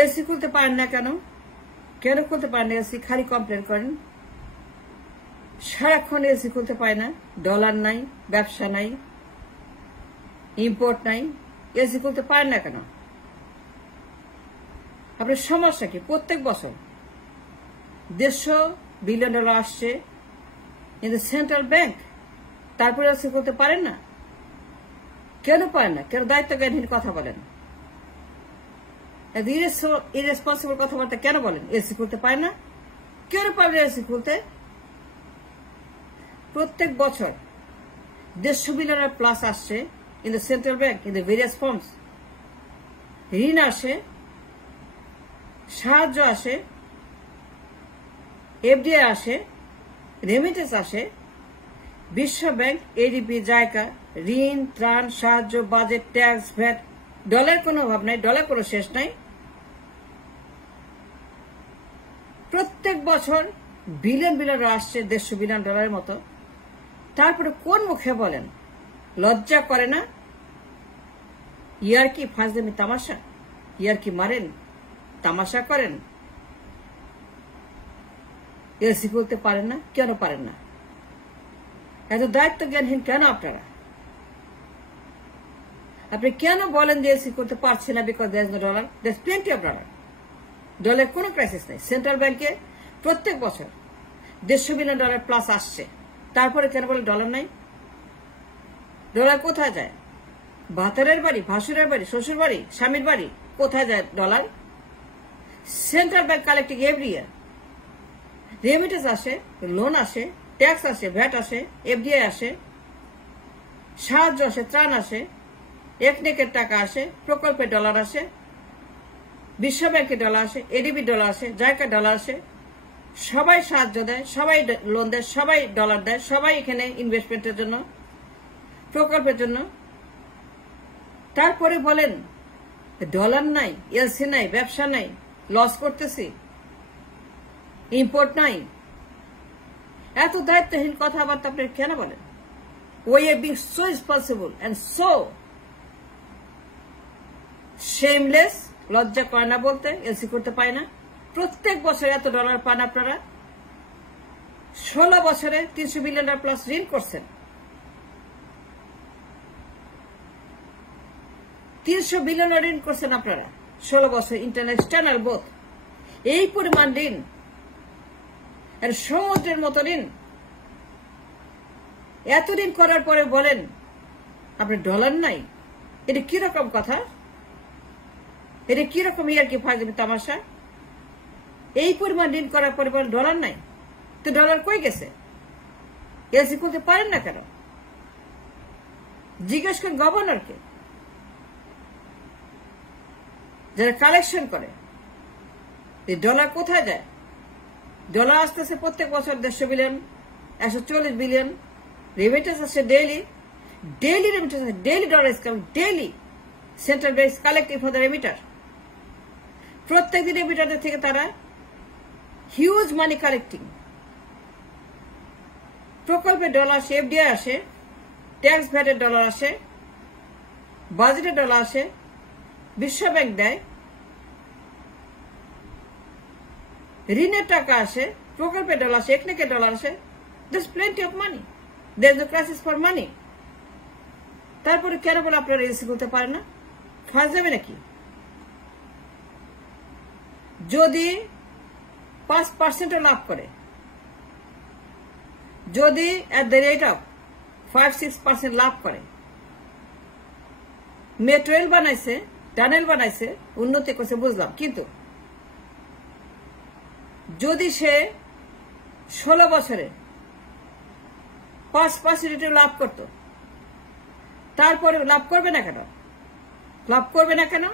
AC খুলতে পারেন না কেন? কেন খুলতে পারেন না এসি? খালি কমপ্লেন করেন। সারাক্ষণ এসি খুলতে পারে না, ডলার নাই, ব্যবসা নাই, ইম্পোর্ট নাই, এসি খুলতে পারেন না কেন? আপনার সমস্যা কি? প্রত্যেক বছর $150 বিলিয়ন আসছে কিন্তু সেন্ট্রাল ব্যাংক, তারপরে এসি করতে পারেন না কেন? পারেন না কেন? দায়িত্ব জ্ঞানহীন কথা বলেন, ইরেসপন্সিবল কথাবার্তা কেন বলেন? এসি করতে পারেন না কেন? পারবেন এসি খুলতে? প্রত্যেক বছর $150 বিলিয়ন প্লাস আসছে in the central bank, in the various forms. ঋণ আসে, সাহায্য আসে, এফডিআই আসে, রেমিটেন্স আসে, বিশ্ব ব্যাংক, এডিবি, জায়কা, ঋণ, ত্রাণ, সাহায্য, বাজেট, ট্যাক্স, ভ্যাট, ডলার কোনো অভাব নাই, ডলার কোনো শেষ নাই। প্রত্যেক বছর বিলিয়ন বিলিয়ন আসছে, $150 বিলিয়ন মতো। তারপরে কোন মুখে বলেন? লজ্জা করে না? ইয়ার কি ফাজলামি, তামাশা? ইয়ার কি মারেন, তামাশা করেন? এসি করতে পারেন না কেন? পারেন না এত দায়িত্ব জ্ঞানহীন কেন আপনারা? আপনি কেন বলেন যে এসি করতে পারছেন না? Because there is no dollar, there is plenty of dollar. Dollar কোনো ক্রাইসিস নেই। সেন্ট্রাল ব্যাংকে প্রত্যেক বছর $150 বিলিয়ন প্লাস আসছে, তারপরে কেন বলে ডলার নাই? ডলার কোথায় যায়? ভাতারের বাড়ি, ভাসুরের বাড়ি, শ্বশুর বাড়ি, স্বামীর বাড়ি, কোথায় যায় dollar? Central bank collecting every year. Remittance আসে, লোন আসে, ট্যাক্স আসে, ভ্যাট আসে, এফডিআই আসে, সাহায্য আসে, ত্রাণ আসে, একনেকের টাকা আসে, প্রকল্পের ডলার আসে, বিশ্ব ব্যাংকের ডলার আসে, এডিবি ডলার আসে, জায়কা ডলার আসে। সবাই সাহায্য দেয়, সবাই লোন দেয়, সবাই ডলার দেয়, সবাই এখানে ইনভেস্টমেন্টের জন্য, প্রকল্পের জন্য। তারপরে বলেন ডলার নাই, এলসি নাই, ব্যবসা নাই, লস করতেছি, ইম্পোর্ট নাই। এত দায়িত্বহীন কথাবার্তা আপনি কেন বলেন? ওই আর being so responsible and so shameless. লজ্জা করে না বলতে? এলসি করতে পায় না? প্রত্যেক বছর এত ডলার পান আপনারা। 16 বছরে $300 বিলিয়ন প্লাস ঋণ করছেন। 300 বিলিয়ন ঋণ করছেন আপনারা 16 বছর, ইন্টারন্যাশনাল বোথ। এই পরিমাণ ঋণ, সমুদ্রের মতো ঋণ। এত ঋণ করার পরে বলেন আপনার ডলার নাই? এটা কিরকম কথা? এটা কিরকম ইয়ার কি ফাজলামি, তামাশা? এই পরিমাণ ঋণ করার পরে বলেন ডলার নাই? তো ডলার কই গেছে? এলসি করতে পারেন না কেন? জিজ্ঞেস করেন গভর্নরকে, যারা কালেকশন করে। এই ডলার কোথায় যায়? ডলার আসতেছে প্রত্যেক বছর $150 বিলিয়ন, 140 বিলিয়ন। রেমিটেন্স আসছে daily, daily remittance, daily dollar is coming, daily. Central bank collecting for the remitter. প্রত্যেক দিন রেমিটারদের থেকে তারা হিউজ মানি কালেক্টিং। প্রকল্পের ডলার আসে, এফডিআই আসে, ট্যাক্স ভ্যাটের ডলার আসে, বাজেটের ডলার আসে, বিশ্ব ব্যাংক দেয়, ঋণের টাকা আসে, প্রকল্পের ডলার আসে, একনেকের ডলার আসে। There's plenty of money. There's no crisis for money. তারপরে কেন বলে আপনারা এলসি করতে পারেন না? ফাঁস যাবে নাকি? যদি 5% লাভ করে, যদি at the rate of 5-6% লাভ করে, মেট্রো রেল বানাইছে, টানেল বানাইছে, উন্নতি করছে, বুঝলাম। কিন্তু যদি সে 16 বছরে 5% লাভ করত, তারপরে লাভ করবে না কেন? লাভ করবে না কেন?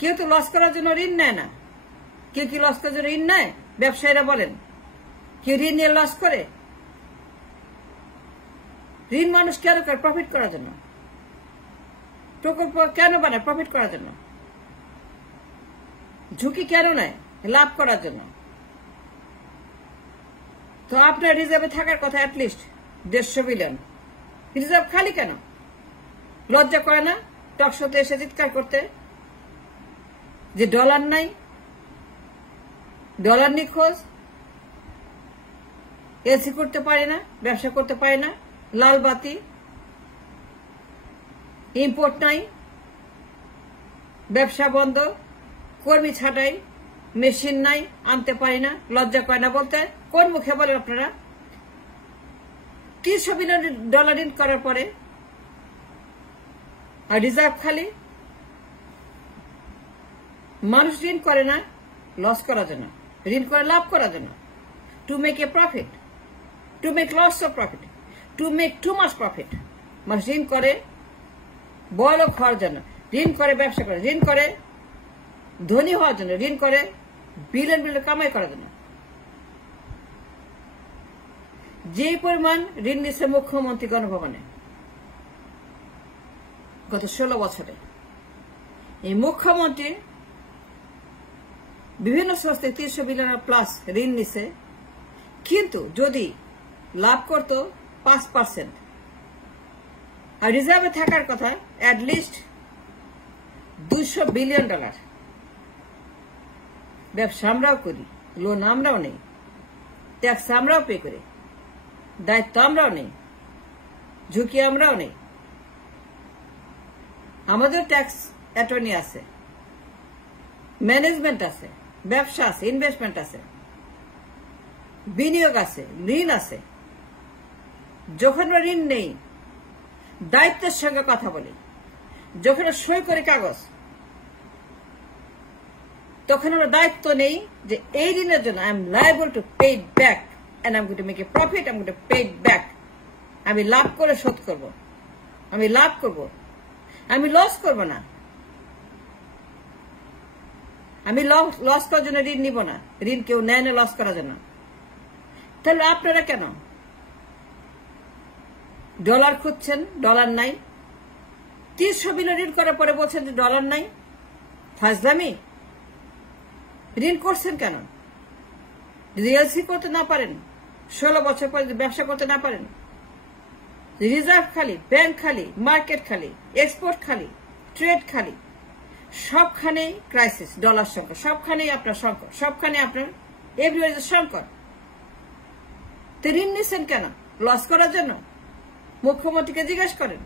কেউ তো লস করার জন্য ঋণ নেয় না। কেউ কি লস করার জন্য ঋণ নেয়? ব্যবসায়ীরা বলেন কেউ ঋণ নিয়ে লস করে? ঋণ মানুষ কেন করে? প্রফিট করার জন্য। প্রকল্প কেন বানায়? প্রফিট করার জন্য। ঝুঁকি কেন নেয়? লাভ করার জন্য। তো আপনার রিজার্ভে থাকার কথা অ্যাটলিস্ট $150 বিলিয়ন। রিজার্ভ খালি কেন? লজ্জা করে না টকশোতে এসে চিৎকার করতে যে ডলার নাই, ডলার নিখোঁজ, এলসি করতে পারে না, ব্যবসা করতে পারে না, লাল বাতি, ইম্পোর্ট নাই, ব্যবসা বন্ধ, কর্মী ছাঁটাই, মেশিন নাই, আনতে পারি না, লজ্জা করে না বলতে। কোন মুখে বলেন আপনারা? 300 বিলিয়ন ডলার ঋণ করার পরে আর রিজার্ভ খালি। মানুষ ঋণ করে না লস করার জন্য, ঋণ করে লাভ করার জন্য, to make a profit, to make loss of profit, to make too much profit. মানুষ ঋণ করে বড়লোক হওয়ার জন্য, ঋণ করে ব্যবসা করে, ঋণ করে ধনী হওয়ার জন্য, ঋণ করে বিলিয়ন বিলিয়ন কামাই করার জন্য। যে পরিমাণ ঋণ নিচ্ছে মুখ্যমন্ত্রী গণভবনে গত 16 বছরে, এই মুখ্যমন্ত্রী বিভিন্ন সোর্স থেকে 300 বিলিয়ন প্লাস ঋণ নিছে, কিন্তু যদি লাভ করত 5% আর রিজার্ভে থাকার কথা অ্যাটলিস্ট 200 বিলিয়ন ডলার। ব্যবসা আমরাও করি, লোন আমরাও নেই, ট্যাক্স আমরাও পে করি, দায়িত্ব আমরাও নেই, ঝুঁকি আমরাও নেই। আমাদের ট্যাক্স অ্যাটর্নি আছে, ম্যানেজমেন্ট আছে, ব্যবসা আছে, ইনভেস্টমেন্ট আছে, বিনিয়োগ আছে, ঋণ আছে। যখন আমরা ঋণ নেই, দায়িত্বের সঙ্গে কথা বলি, যখন সই করে কাগজ, তখন আমরা দায়িত্ব নেই যে এই ঋণের জন্য I am liable to pay it back end I am going to make a profit, I am going to pay it back. আমি লাভ করে শোধ করব, আমি লাভ করব, আমি লস করব না। আমি লস করার জন্য ঋণ নিব না, ঋণ কেউ নেয় না লস করার জন্য। তাহলে আপনারা কেন ডলার খুঁজছেন? ডলার নাই। 300 বিলিয়ন ঋণ করার পরে বলছেন যে ডলার নাই। ফাজলামি। ঋণ করছেন কেন? যদি এলসি করতে না পারেন, 16 বছর পরে ব্যবসা করতে না পারেন, রিজার্ভ খালি, ব্যাংক খালি, মার্কেট খালি, এক্সপোর্ট খালি, ট্রেড খালি, সবখানেই ক্রাইসিস, ডলার সংকট, সবখানেই আপনার সংকট, সবখানে আপনার এভরিওয়ার সংকট। তো ঋণ নিচ্ছেন কেন? লস করার জন্য? মুখ্যমন্ত্রীকে জিজ্ঞেস করেন,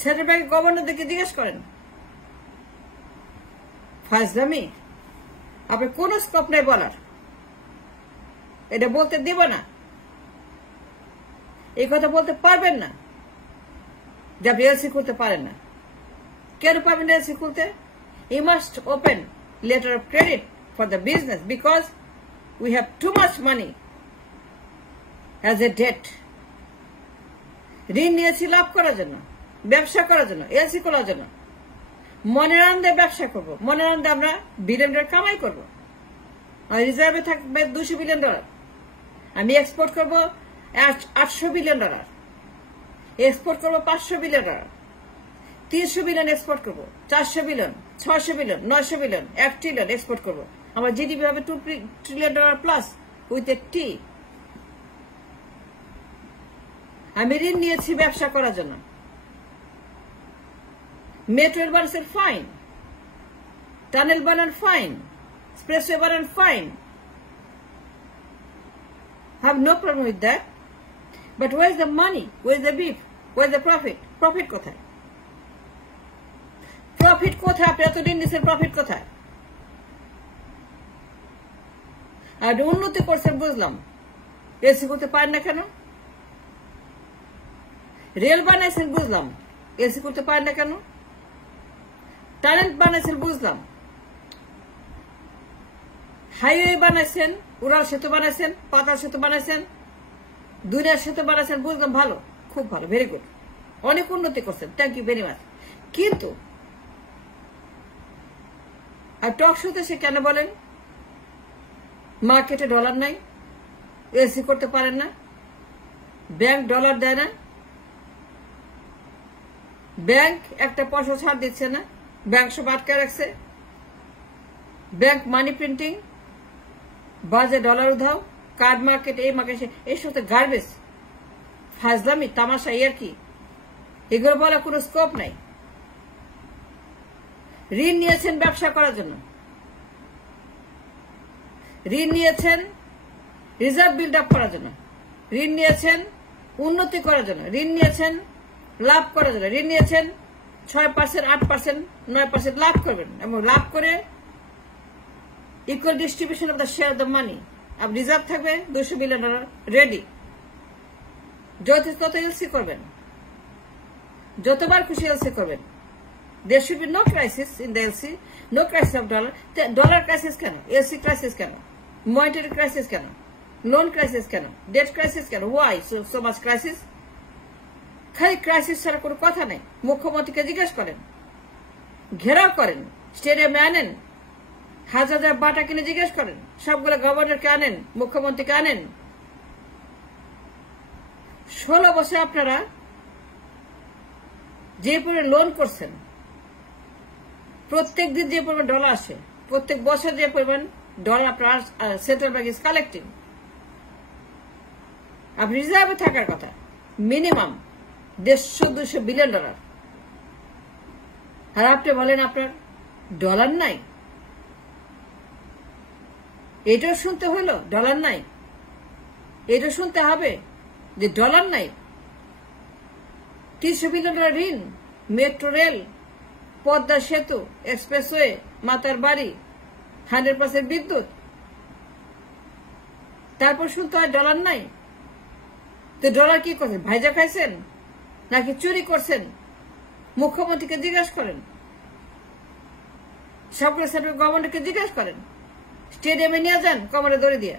সেন্ট্রাল ব্যাংক গভর্নরদেরকে জিজ্ঞেস করেন। ফাজলামি। আপনার কোন স্কোপ নেই বলার, এটা বলতে দিব না, এই কথা বলতে পারবেন না যে আপনি এলসি খুলতে পারেন না। কেন পারবেন এলসি খুলতে? You must open letter of credit for the business because we have too much money as a debt. ঋণ নিয়েছি লাভ করার জন্য, ব্যবসা করার জন্য, এলসি করার জন্য। মনের আনন্দে ব্যবসা করবো, মনের আনন্দে আমরা বিলিয়ন ডলার কামাই করবো। আর রিজার্ভে থাকবে 200 বিলিয়ন ডলার। আমি এক্সপোর্ট করবো 800 বিলিয়ন ডলার, এক্সপোর্ট করবো 500 বিলিয়ন ডলার, 300 বিলিয়ন এক্সপোর্ট করবো, 400 billion, 600 billion, 900 billion, 1 trillion export করবো। আমার জিডিপি হবে 2 ট্রিলিয়ন ডলার প্লাস উইথ এ টি। আমি ঋণ নিয়েছি ব্যবসা করার জন্য। মেট্রো রেল বানাচ্ছেন ফাইন, টানেল বানান ফাইন, এক্সপ্রেসওয়ে বানান fine, have no problem with that, but where is the money, where is the beef, where is the profit? Profit কোথায়? প্রফিট কোথায়? আপনি এতদিন নিচ্ছেন, প্রফিট কোথায়? আর উন্নতি করছেন বুঝলাম, এলসি করতে পারেন না কেন? রেল বানাইছেন বুঝলাম, এলসি করতে পারেন না কেন? টানেল বানাইছেন বুঝলাম, হাইওয়ে বানাইছেন, উড়াল সেতু বানাইছেন, পাতাল সেতু বানাইছেন, দুনিয়ার সেতু বানাইছেন বুঝলাম, ভালো, খুব ভালো, ভেরি গুড, অনেক উন্নতি করছেন, থ্যাংক ইউ ভেরি মাচ। কিন্তু আর টক শোতে সে কেন বলেন মার্কেটে ডলার নাই, এলসি করতে পারেন না, ব্যাংক ডলার দেয় না, ব্যাংক একটা পয়সা ছাড় দিচ্ছে না, ব্যাংক সব আটকে রাখছে, ব্যাংক মানি প্রিন্টিং, বাজে ডলার উধাও, কার্ড মার্কেট, এই মার্কেট, এই সাথে গার্বেজ, ফাজলামি, তামাশা, আর কি, এগুলো বলা কোনো স্কোপ নাই। ঋণ নিয়েছেন ব্যবসা করার জন্য, ঋণ নিয়েছেন রিজার্ভ বিল্ড আপ করার জন্য, ঋণ নিয়েছেন উন্নতি করার জন্য, ঋণ নিয়েছেন লাভ করার জন্য, ঋণ নিয়েছেন 6%, 8%, 9% লাভ করবেন এবং লাভ করে equal distribution of the share of the money. আর রিজার্ভ থাকবে $200 বিলিয়ন রেডি। যত এলসি করবেন, যতবার খুশি এলসি করবেন। There should be no crisis in the LC, no crisis of dollar. Dollar crisis কেন? LC crisis কেন? Monetary crisis কেন? Loan crisis কেন? Debt crisis কেন? Why so much crisis? খালি ক্রাইসিস ছাড়া কোনো কথা নেই। মুখ্যমন্ত্রীকে জিজ্ঞেস করেন, ঘেরাও করেন, স্টেডিয়ামে আনেন, হাজার বাটা কিনে জিজ্ঞেস করেন, সবগুলো গভর্নরকে আনেন, মুখ্যমন্ত্রীকে আনেন। 16 বছর আপনারা যে পরিমাণ লোন করছেন, প্রত্যেক দিন যে পরিমাণ ডলার আসে, প্রত্যেক বছর যে পরিমাণ ডলার আপনার সেন্ট্রাল ব্যাংক ইজ কালেক্টিং, আপনি রিজার্ভে থাকার কথা মিনিমাম $150-200 বিলিয়ন। আর আপনি বলেন আপনার ডলার নাই। এটাও শুনতে হলো ডলার নাই, এটা শুনতে হবে যে ডলার নাই। $300 বিলিয়ন ঋণ, মেট্রো রেল, পদ্মা সেতু, এক্সপ্রেসওয়ে, মাতার বাড়ি, 100% বিদ্যুৎ, তারপর শুনতে হয় ডলার নাই। তো ডলার কি করছেন? ভাইজা খাইছেন নাকি চুরি করছেন? মুখ্যমন্ত্রীকে জিজ্ঞাসা করেন, সবগুলো সেন্ট্রাল গভর্নমেন্টকে জিজ্ঞাসা করেন, স্টেডিয়ামে নিয়ে যান কোমরে দড়ি দিয়ে,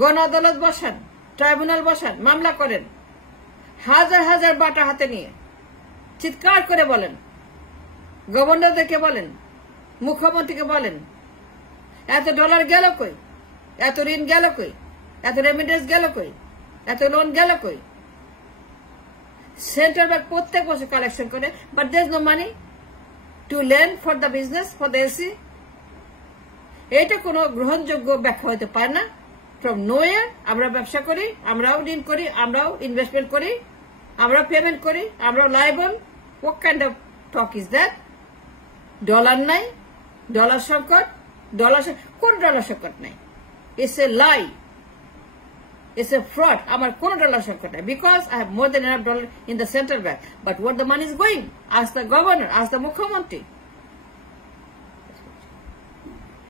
গণ আদালত বসান, ট্রাইব্যুনাল বসান, মামলা করেন, হাজার বাটা হাতে নিয়ে চিৎকার করে বলেন, গভর্নরদেরকে বলেন, মুখ্যমন্ত্রীকে বলেন, এত ডলার গেল কই, এত ঋণ গেল কই, এত রেমিটেন্স গেল কই, এত লোন গেল কই। সেন্ট্রাল ব্যাংক প্রত্যেক বছর কালেকশন করে, but there is no money to lend for the business, for the LC. এটা কোনো গ্রহণযোগ্য ব্যাখ্যা হতে পারে না। ফ্রম নোয়ার আমরা ব্যবসা করি, আমরাও ঋণ করি, আমরাও ইনভেস্টমেন্ট করি, আমরাও পেমেন্ট করি, আমরাও liable. What kind of talk is that? Dollar নাই, ডলার সংকট, কোন ডলার সংকট নাই? It's a lie, it's a fraud. আমার কোন ডলার সংকট নাই, because I have more than enough dollar in the central bank. But where the money is going? Ask the governor, ask the মুখ্যমন্ত্রী।